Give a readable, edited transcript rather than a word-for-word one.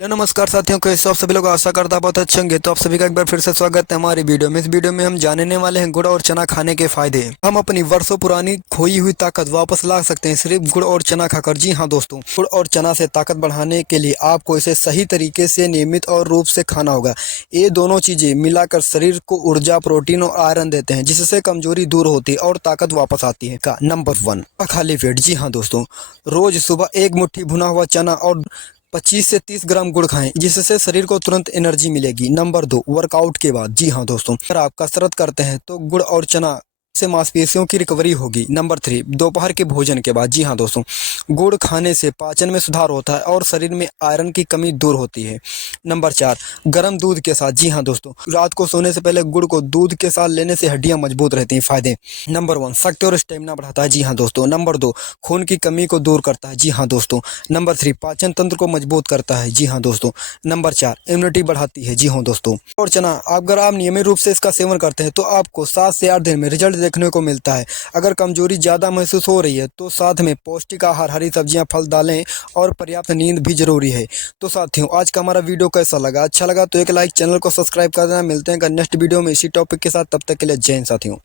Hello नमस्कार साथियों, कैसे हो आप सभी लोग। आशा करता हूं बहुत अच्छे होंगे। तो आप सभी का एक बार फिर से स्वागत है हमारी वीडियो में। इस वीडियो में हम जानने वाले हैं गुड़ और चना खाने के फायदे। हम अपनी वर्षों पुरानी खोई हुई ताकत वापस ला सकते हैं सिर्फ गुड़ और चना खाकर। जी हाँ दोस्तों, गुड़ और चना से ताकत बढ़ाने के लिए आपको इसे सही तरीके से नियमित और रूप से खाना होगा। ये दोनों चीजें मिलाकर शरीर को ऊर्जा, प्रोटीन और आयरन देते हैं, जिससे कमजोरी दूर होती है और ताकत वापस आती है। नंबर 1, खाली पेट। जी हाँ दोस्तों, रोज सुबह एक मुट्ठी भुना हुआ चना और 25 से 30 ग्राम गुड़ खाएं, जिससे शरीर को तुरंत एनर्जी मिलेगी। नंबर 2, वर्कआउट के बाद। जी हाँ दोस्तों, अगर आप कसरत करते हैं तो गुड़ और चना से मांसपेशियों की रिकवरी होगी। नंबर 3, दोपहर के भोजन के बाद। जी हाँ दोस्तों, गुड़ खाने से पाचन में सुधार होता है और शरीर में आयरन की कमी दूर होती है। नंबर 4, गर्म दूध के साथ। जी हाँ दोस्तों, रात को सोने से पहले गुड़ को दूध के साथ लेने से हड्डियां मजबूत रहती हैं। फायदे। नंबर 1, शक्ति और स्टेमिना बढ़ाता है। जी हाँ दोस्तों। नंबर 2, खून की कमी को दूर करता है। जी हाँ दोस्तों। नंबर 3, पाचन तंत्र को मजबूत करता है। जी हाँ दोस्तों। नंबर 4, इम्यूनिटी बढ़ाती है। जी हाँ दोस्तों। और चना, अगर आप नियमित रूप से इसका सेवन करते हैं तो आपको 7 से 8 दिन में रिजल्ट देखने को मिलता है। अगर कमजोरी ज्यादा महसूस हो रही है तो साथ में पौष्टिक आहार, हरी सब्जियां, फल, दालें और पर्याप्त नींद भी जरूरी है। तो साथियों, आज का हमारा वीडियो कैसा लगा? अच्छा लगा तो एक लाइक, चैनल को सब्सक्राइब कर देना। मिलते हैं नेक्स्ट वीडियो में इसी टॉपिक के साथ। तब तक के लिए जय हिंद साथियों।